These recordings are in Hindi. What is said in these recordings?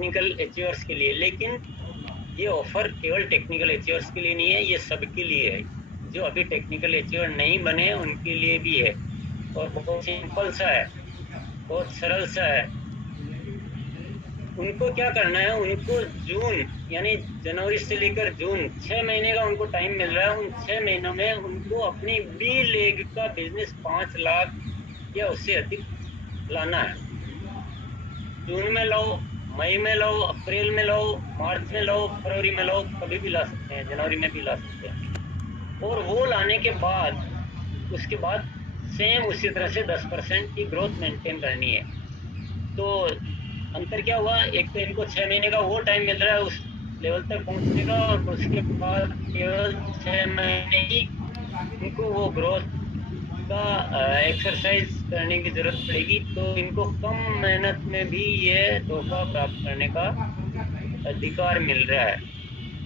टेक्निकल अचीवर्स के लिए, लेकिन ये ऑफर केवल टेक्निकल अचीवर्स के लिए नहीं है, ये सबके लिए है। जो अभी टेक्निकल अचीवर नहीं बने उनके लिए भी है, और बहुत सिंपल सा है, बहुत सरल सा है। उनको क्या करना है, उनको जून यानी जनवरी से लेकर जून 6 महीने का उनको टाइम मिल रहा है। उन 6 महीनों में उनको अपनी बी लेग का बिजनेस 5 लाख या उससे अधिक लाना है। जून में लाओ, मई में लाओ, अप्रैल में लाओ, मार्च में लाओ, फरवरी में लाओ, कभी भी ला सकते हैं, जनवरी में भी ला सकते हैं। और वो लाने के बाद उसके बाद सेम उसी तरह से 10% की ग्रोथ मेंटेन करनी है। तो अंतर क्या हुआ, एक तो इनको 6 महीने का वो टाइम मिल रहा है उस लेवल तक पहुंचने का, और उसके बाद केवल 6 महीने ही इनको वो ग्रोथ का एक्सरसाइज करने की जरूरत पड़ेगी। तो इनको कम मेहनत में भी ये तोहफा प्राप्त करने का अधिकार मिल रहा है।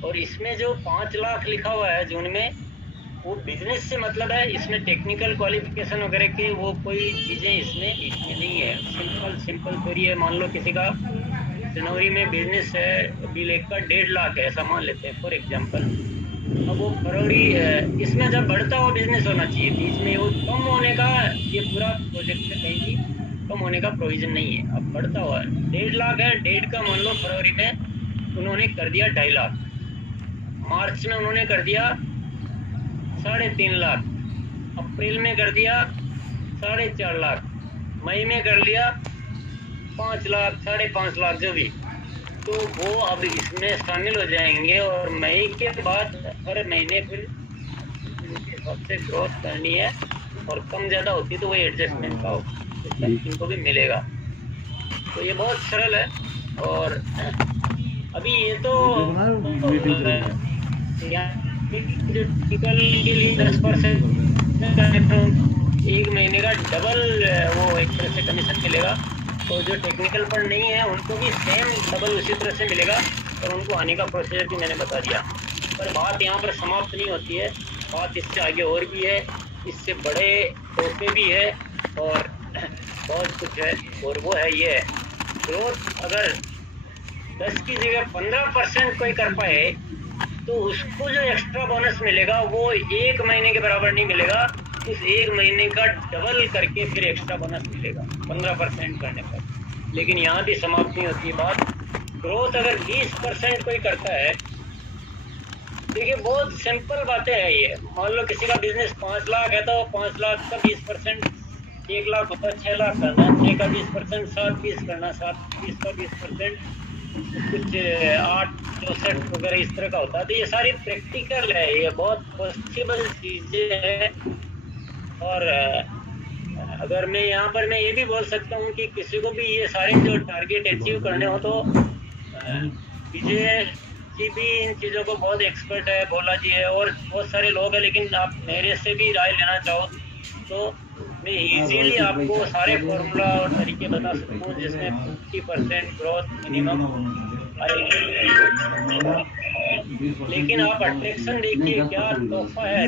और इसमें जो 5 लाख लिखा हुआ है जून में, वो बिजनेस से मतलब है, इसमें टेक्निकल क्वालिफिकेशन वगैरह के वो कोई चीजें इसमें नहीं है। सिंपल थोड़ी है। मान लो किसी का जनवरी में बिजनेस है, बिल एक का 1.5 लाख है, ऐसा मान लेते हैं फॉर एग्जांपल। अब वो फरवरी, इसमें जब बढ़ता हुआ बिजनेस होना चाहिए, बीच में वो कम होने का, ये पूरा प्रोजेक्ट में कहीं भी कम होने का प्रोविजन नहीं है। अब बढ़ता हुआ 1.5 लाख है, 1.5 का मान लो फरवरी में उन्होंने कर दिया 2.5 लाख, मार्च में उन्होंने कर दिया 3.5 लाख, अप्रैल में कर दिया 4.5 लाख, मई में कर लिया 5 लाख, 5.5 लाख जो भी। तो वो अब इसमें शामिल हो जाएंगे, और मई के बाद हर महीने फिर इनके हिसाब से ग्रोथ करनी है, और कम ज़्यादा होती तो वही एडजस्टमेंट का इनको भी मिलेगा। तो ये बहुत सरल है। और अभी ये तो टिकल के लिए 10% एक महीने का डबल वो एक तरह से कमीशन मिलेगा। तो जो टेक्निकल पर नहीं है उनको भी सेम डबल उसी तरह से मिलेगा, और उनको आने का प्रोसीजर भी मैंने बता दिया। पर बात यहाँ पर समाप्त नहीं होती है, बात इससे आगे और भी है, इससे बड़े तोहफे भी है और बहुत कुछ है। और वो है ये ग्रोथ, अगर 10 की जगह 15% कोई कर पाए तो उसको जो एक्स्ट्रा बोनस मिलेगा वो 1 महीने के बराबर नहीं मिलेगा, उस 1 महीने का डबल करके फिर एक्स्ट्रा बोनस मिलेगा 15% करने पर। लेकिन यहाँ भी समाप्त नहीं होती बात। ग्रोथ अगर 20% कोई करता है, देखिए बहुत सिंपल बातें हैं ये। मान लो किसी का बिजनेस 5 लाख है, तो 5 लाख का 20%, 1 लाख होता है 6 लाख करना, 6 का 20%, 7 20 करना, 7 20 का 20%, कुछ 8 64 वगैरह इस तरह का होता है। तो ये सारी प्रैक्टिकल है, ये बहुत पॉसिबल चीजें हैं। और अगर मैं यहाँ पर मैं ये भी बोल सकता हूँ कि किसी को भी ये सारे जो टारगेट अचीव करने हो, तो विजय जी भी इन चीज़ों को बहुत एक्सपर्ट है, भोला जी है और बहुत सारे लोग हैं। लेकिन आप मेरे से भी राय लेना चाहो तो मैं इजीली आपको सारे फॉर्मूला और तरीके बता सकता हूँ जिसमें 50% ग्रोथ मिनिमम आएगी। लेकिन आप अट्रैक्शन देखिए, क्या तोहफा है।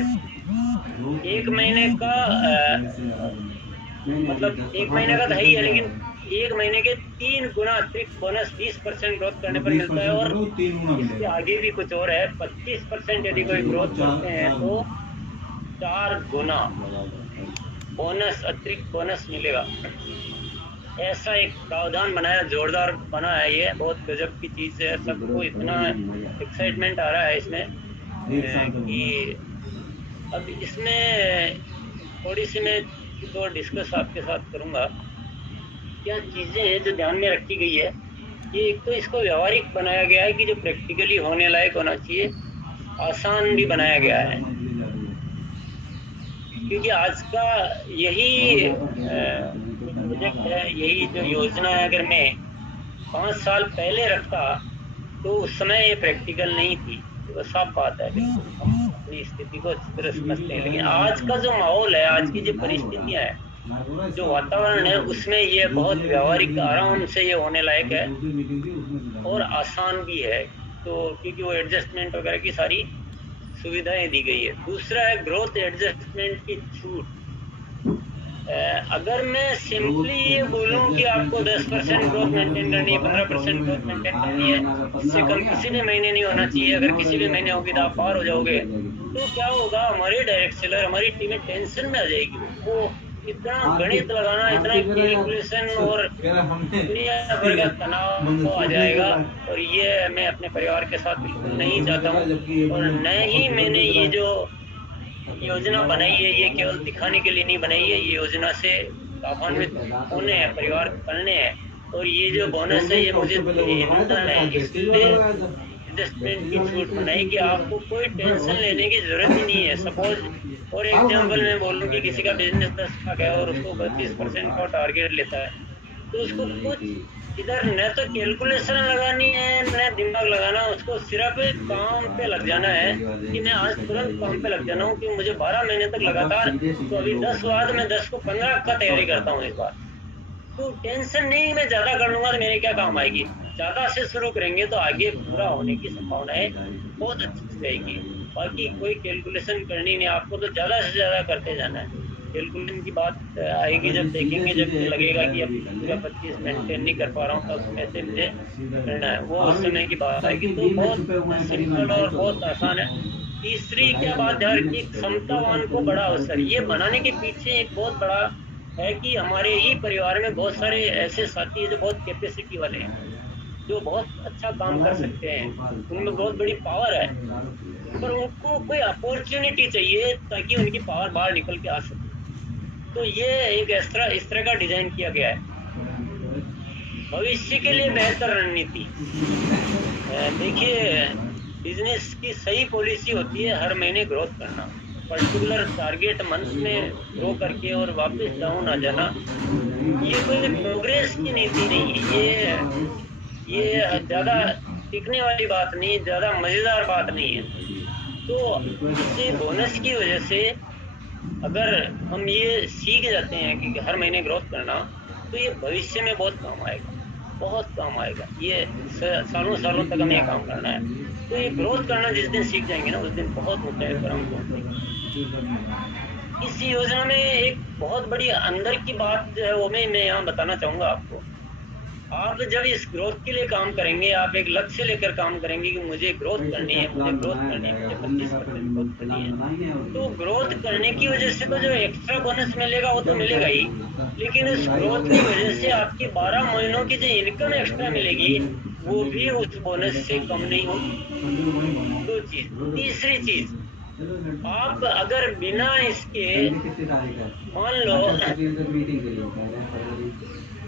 1 महीने का मतलब 1 महीने का तो है ही है, लेकिन 1 महीने के 3 गुना अतिरिक्त बोनस 20% ग्रोथ करने पर मिलता है। और इसके आगे भी कुछ और है, 25% यदि कोई ग्रोथ करते हैं तो 4 गुना बोनस, अतिरिक्त बोनस मिलेगा। ऐसा एक प्रावधान बनाया, जोरदार बना है, ये बहुत गजब की चीज़ है। सबको इतना एक्साइटमेंट आ रहा है इसमें कि अब इसमें थोड़ी सी मैं तो डिस्कस आपके साथ करूँगा। क्या चीज़ें हैं जो ध्यान में रखी गई है, ये एक तो इसको व्यवहारिक बनाया गया है कि जो प्रैक्टिकली होने लायक होना चाहिए, आसान भी बनाया गया है। क्योंकि आज का यही प्रोजेक्ट है, यही जो योजना है, अगर मैं 5 साल पहले रखता तो उस समय ये प्रैक्टिकल नहीं थी, तो साफ बात है। बिल्कुल हम अपनी स्थिति को अच्छी तरह समझते हैं। लेकिन आज का जो माहौल है, आज की जो परिस्थितियाँ हैं, जो वातावरण है, उसमें ये बहुत व्यवहारिक आराम से ये होने लायक है और आसान भी है। तो क्योंकि वो एडजस्टमेंट वगैरह की सारी सुविधाएं दी गई है। दूसरा है ग्रोथ एडजस्टमेंट की छूट। अगर मैं सिंपली ये बोलूं कि आपको 10% ग्रोथ मेंटेन करनी है, 15% ग्रोथ मेंटेन करनी है, इससे कम किसी भी महीने नहीं होना चाहिए। अगर किसी भी महीने होगी तो आप पार हो जाओगे। तो क्या होगा, हमारे डायरेक्ट सेलर, हमारी टीमें टेंशन में आ जाएगी। वो इतना गणित लगाना, इतना कैलकुलेशन और दुनिया भर का तनाव आ जाएगा। और ये मैं अपने परिवार के साथ बिल्कुल नहीं चाहता हूँ। और न ही मैंने ये जो योजना बनाई है, ये केवल दिखाने के लिए नहीं बनाई है। ये योजना से लाभान्वित होने हैं, परिवार करने हैं। और ये जो बोनस है, ये मुझे देना है, इसलिए इन्वेस्टमेंट की छूट बनाई कि आपको कोई टेंशन लेने की जरूरत ही नहीं है। सपोज और एग्जाम्पल मैं बोलूँ कि किसी का बिजनेस 10 लाख है और उसको 32% का टारगेट लेता है, तो उसको कुछ इधर न तो कैलकुलेशन लगानी है, न दिमाग लगाना, उसको सिर्फ काम पे लग जाना है कि मैं आज तुरंत काम पे लग जाना हूँ कि मुझे 12 महीने तक लगातार, तो अभी 10 बाद में 10 को 15 का तैयारी करता हूँ इस बार। तो टेंशन नहीं, मैं ज्यादा कर लूंगा तो मेरे क्या काम आएगी। ज्यादा से शुरू करेंगे तो आगे पूरा होने की संभावनाएं बहुत अच्छी रहेगी। बाकी कोई कैलकुलेशन करनी नहीं, आपको तो ज्यादा से ज्यादा करते जाना है। कैलकुलेशन की बात आएगी जब देखेंगे, जब लगेगा कि अब पूरा 25 मेंटेन नहीं कर पा रहा हूँ, तब कैसे मुझे करना है, वो उस समय की बात आएगी। तो बहुत सिंपल और बहुत आसान है। तीसरी क्या बात है कि क्षमतावान को बड़ा अवसर, ये बनाने के पीछे एक बहुत बड़ा है कि हमारे ही परिवार में बहुत सारे ऐसे साथी हैं जो बहुत कैपेसिटी वाले हैं, जो बहुत अच्छा काम कर सकते हैं, उनमें बहुत बड़ी पावर है, पर उनको कोई अपॉर्चुनिटी चाहिए ताकि उनकी पावर बाहर निकल के आ सके। तो ये एक इस तरह का डिजाइन किया गया है। भविष्य के लिए बेहतर रणनीति, देखिए बिजनेस की सही पॉलिसी होती है हर महीने ग्रोथ करना, पर्टिकुलर टारगेट मंथ में ग्रो करके और वापस डाउन आ जाना। ये कोई प्रोग्रेस की नीति नहीं है, ये ज़्यादा टिकने वाली बात नहीं, ज़्यादा मज़ेदार बात नहीं है। तो इसे बोनस की वजह से अगर हम ये सीख जाते हैं कि हर महीने ग्रोथ करना, तो ये भविष्य में बहुत काम आएगा, बहुत काम आएगा। ये सालों सालों तक हमें काम करना है। तो ये ग्रोथ करना जिस दिन सीख जाएंगे ना, उस दिन बहुत ऊंचाई पर हम पहुंचेंगे। इस योजना में एक बहुत बड़ी अंदर की बात जो है वो मैं यहाँ बताना चाहूँगा आपको। आप जब इस ग्रोथ के लिए काम करेंगे, आप एक लक्ष्य लेकर काम करेंगे कि मुझे ग्रोथ करनी है, मुझे ग्रोथ करनी है, मुझे 25% ग्रोथ करनी है। तो ग्रोथ करने की वजह से तो जो एक्स्ट्रा बोनस मिलेगा वो तो मिलेगा ही, लेकिन उस ग्रोथ की वजह से आपकी 12 महीनों की जो इनकम एक्स्ट्रा मिलेगी वो भी उस बोनस से कम नहीं होगी। दो चीज। तीसरी चीज, आप अगर बिना इसके, मान लो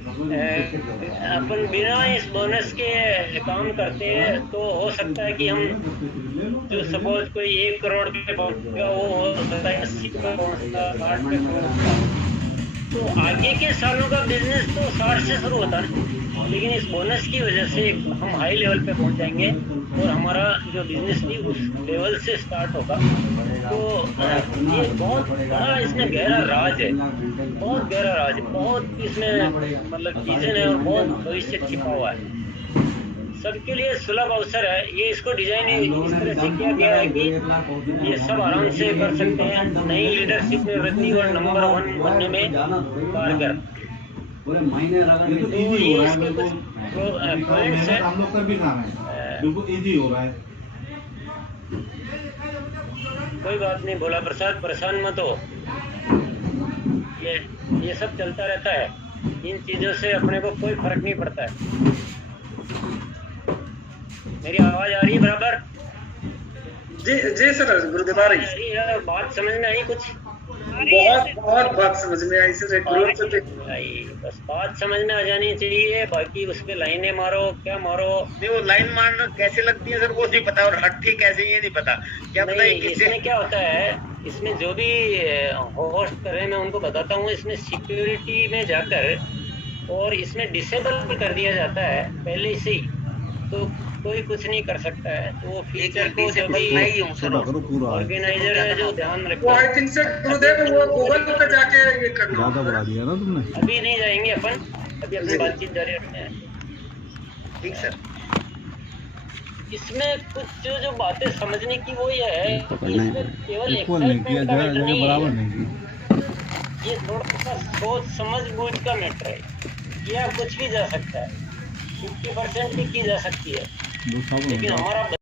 अपन बिना इस बोनस के काम करते हैं, तो हो सकता है कि हम जो सपोज कोई 1 करोड़ पे पहुंचेगा, वो हो सकता है 80 पे पहुंचता, 60 पे पहुंचता। तो आगे के सालों का बिजनेस तो 60 से शुरू होता है, लेकिन इस बोनस की वजह से हम हाई लेवल पे पहुंच जाएंगे और हमारा जो बिजनेस भी उस लेवल से स्टार्ट होगा। तो ये बहुत बड़ा इसमें गहरा राज है, बहुत गहरा राज है, बहुत इसमें मतलब चीजें हैं और बहुत भविष्य छिपा हुआ है। सबके लिए सुलभ अवसर है। ये इसको डिजाइन इस तरह से किया गया है कि ये सब आराम से कर सकते हैं। नई लीडरशिप में वृद्धि और नंबर 1 बनने में कारगर। तो ये इसके कुछ पॉइंट्स है, हम लोग का भी काम है, बिल्कुल इजी हो रहा है। कोई बात नहीं भोला प्रसाद, परेशान मत हो, ये सब चलता रहता है। इन चीजों से अपने को कोई फर्क नहीं पड़ता है। मेरी आवाज आ रही है बराबर? जी सर, गुरुदेव आ रही है। बात समझ में आई? कुछ बहुत बात समझ में आई सर। बस बात समझ में आ जानी चाहिए, बाकी उस पे लाइनें मारो, क्या मारो नहीं, वो लाइन मारना कैसे लगती है सर वो नहीं पता, और हटती कैसे ये नहीं पता। क्या पता इसमें क्या होता है, इसमें जो भी होस्ट कर रहे हैं मैं उनको बताता हूँ। इसमें सिक्योरिटी में जाकर और इसमें डिसेबल कर दिया जाता है पहले से ही, तो कोई कुछ नहीं कर सकता है। तो वो फीचर को जो भी ऑर्गेनाइजर है जो ध्यान रखे, वो आई थिंक से गुरुदेव वो गूगल पे जाके ये करना ज्यादा बढ़ा दिया ना तुमने। अभी नहीं जाएंगे अपन, अभी अपनी बातचीत जारी रखते हैं। ठीक सर। इसमें कुछ जो बातें समझने की वो ये है कि इसमें केवल इक्वल नहीं किया, जगह बराबर नहीं किया। ये थोड़ा सा सोच समझ बूझ का मैटर है। किया कुछ भी जा सकता है, 50% भी की जा सकती है, लेकिन हमारा